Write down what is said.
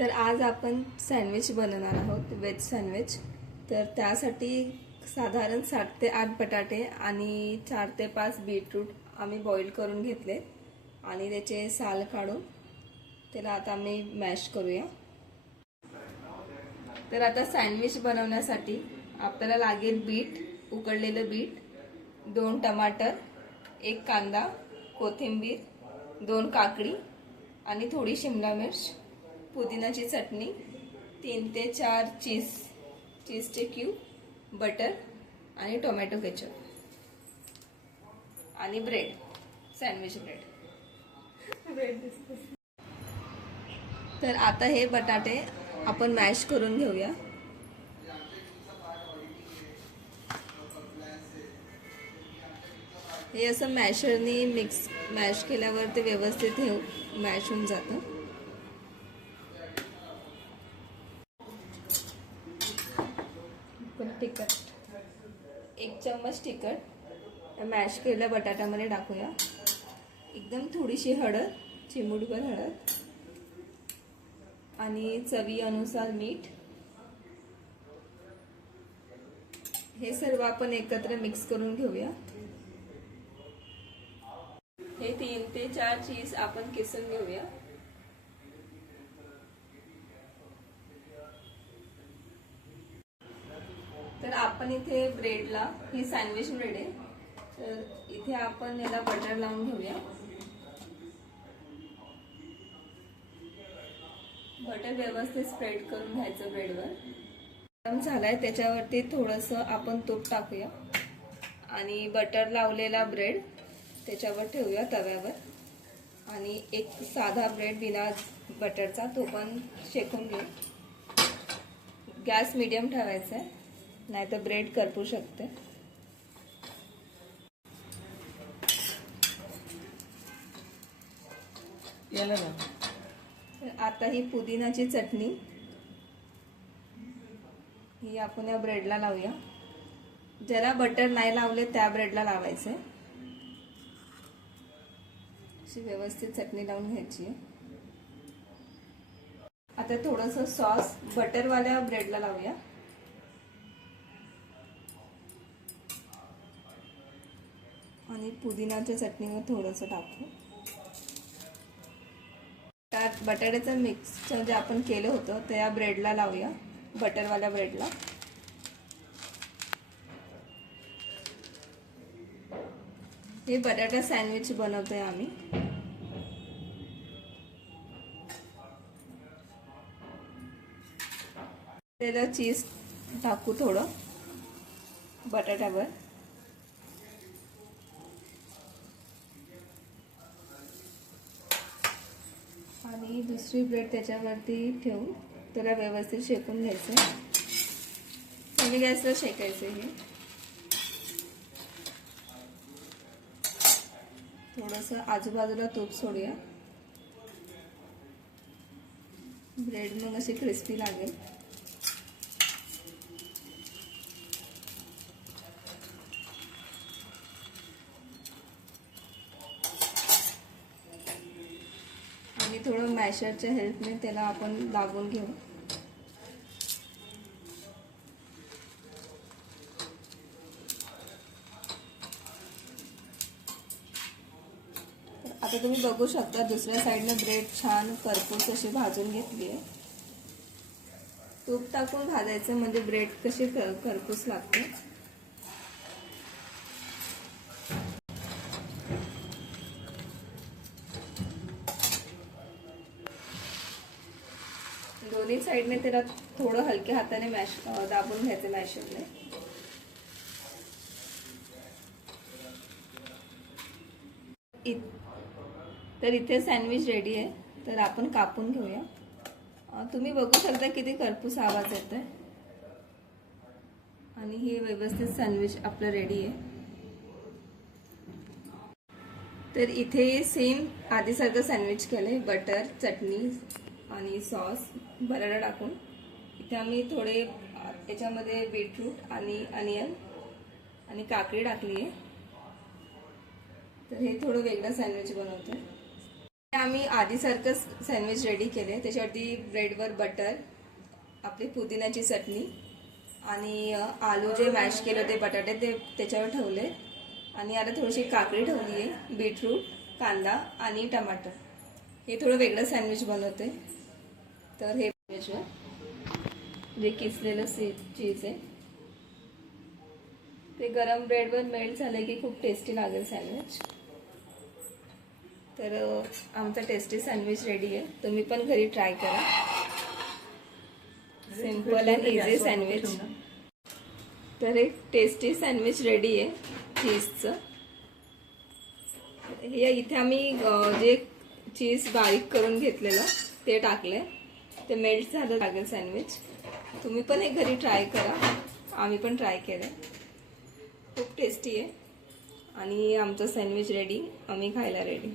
तर आज आपण सँडविच बनवणार आहोत, वेज सँडविच। तर त्यासाठी साधारण 7 ते 8 बटाटे आणि 4 ते 5 बीटरूट आम्ही बॉईल करून घेतले आणि त्याचे साल काढून त्याला आता आम्ही मॅश करूया। तर आता सँडविच बनवण्यासाठी आपल्याला लागेल बीट, उकडलेलं बीट, 2 टमाटर, 1 कांदा, कोथिंबीर, 2 काकडी आणि थोडी शिमला मिर्च, पुदिनाची चटणी, 3 ते 4 चीजचे क्यूब, बटर आणि टोमॅटो केचप आणि ब्रेड, सँडविच ब्रेड। तर आता हे बटाटे आपण मॅश करून घेऊया। हे असं मॅशरनी मॅश केल्यावर ते व्यवस्थित मॅश होऊन जातं। तिखट, 1 चम्मच तिखट मॅश केलेल्या बटाट्यामध्ये टाकूया। एकदम थोडीशी हळद, चिमूटभर हळद आणि चवीनुसार मीठ। हे सर्व आपण एकत्र मिक्स करून घेऊया। हे 3 ते 4 चीज आपण किसून घेऊया। तर आपण इथे ब्रेडला, ही सँडविच ब्रेड आहे, तर इथे आपण याला बटर लावून घेऊया। बटर व्यवस्थित स्प्रेड करून घ्यायचं ब्रेडवर। गरम झालाय त्याच्यावरती थोडंसं आपण तूप टाकूया आणि बटर लावलेला ब्रेड त्याच्यावर ठेवूया तव्यावर आणि एक साधा ब्रेड बिना बटरचा तो पण शेकून घेऊ। गॅस मीडियम ठेवायचा आहे, नाहीतर ब्रेड करपू शकते। आता ही पुदिनाची चटणी ही आपण या ब्रेडला लावूया। जरा बटर नाही लावले त्या ब्रेडला लावायचे। अशी व्यवस्थित चटणी लावून घ्यायची आहे। आता थोडंसं सॉस बटरवाल्या ब्रेडला लावूया आणि पुदिनाच्या चटणीवर थोडंसं टाकू। बटाट्याचं मिक्सचर जे आपण केलं होतं ते या ब्रेडला लावूया, बटरवाल्या ब्रेडला। हे बटाटा सँडविच बनवतोय आम्ही। त्याला चीज टाकू थोडं बटाट्यावर आणि दुसरी ब्रेड त्याच्यावरती ठेवून त्याला व्यवस्थित शेकून घ्यायचं। कमी गॅसवर शेकायचं। हे थोडंसं आजूबाजूला तूप सोडूया, ब्रेड मग अशी क्रिस्पी लागेल। आणि थोडं मॅशरच्या हेल्पने त्याला आपण लागून घेऊ। आता तुम्ही बघू शकता दुसऱ्या साईडने ब्रेड छान करपूस अशी भाजून घेतली आहे। तूप टाकून भाजायचं म्हणजे ब्रेड कशी करपूस लागते। दोन्ही साईडने त्याला थोडं हलक्या हाताने दाबून घ्यायचं मॅशरने। तर इथे सँडविच रेडी आहे, तर आपण कापून घेऊया। तुम्ही बघू शकता किती करपूस आवाज येतोय आणि हे व्यवस्थित सँडविच आपलं रेडी आहे। तर इथे सेम आधीसारखं सँडविच केलंय, बटर, चटणी आणि सॉस बटाटा टाकून। इथे आम्ही थोडे याच्यामध्ये बीटरूट आणि अनियन आणि काकडी टाकली आहे। तर हे थोडं वेगळं सँडविच बनवतोय। आम्ही आधीसारखं सँडविच रेडी केले. त्याच्यावरती ब्रेडवर बटर, आपली पुदिन्याची चटणी आणि आलू जे मॅश केलं ते बटाटे ते त्याच्यावर ठेवले. आणि आता थोडीशी काकडी ठेवली आहे, बीटरूट, कांदा आणि टमाटर. हे थोडं वेगळं सँडविच बनवते. तर हे सँडविचवर जे किसलेलं चीज आहे ते गरम ब्रेडवर मेल्ट झालं की खूप टेस्टी लागेल सँडविच. तर आमचा टेस्टी सँडविच रेडी आहे. तुम्ही पण घरी ट्राय करा. Simple and easy sandwich. तर एक टेस्टी सँडविच रेडी आहे चीजचं. हे इथे आम्ही जे चीज बारीक करून घेतलेलं ते टाकले. ते मेल्ट झालं लागेल सँडविच. तुम्ही पण एक घरी ट्राय करा. आम्ही पण ट्राय केलं. खूप टेस्टी आहे. आणि आमचं सँडविच रेडी. आम्ही खायला रेडी.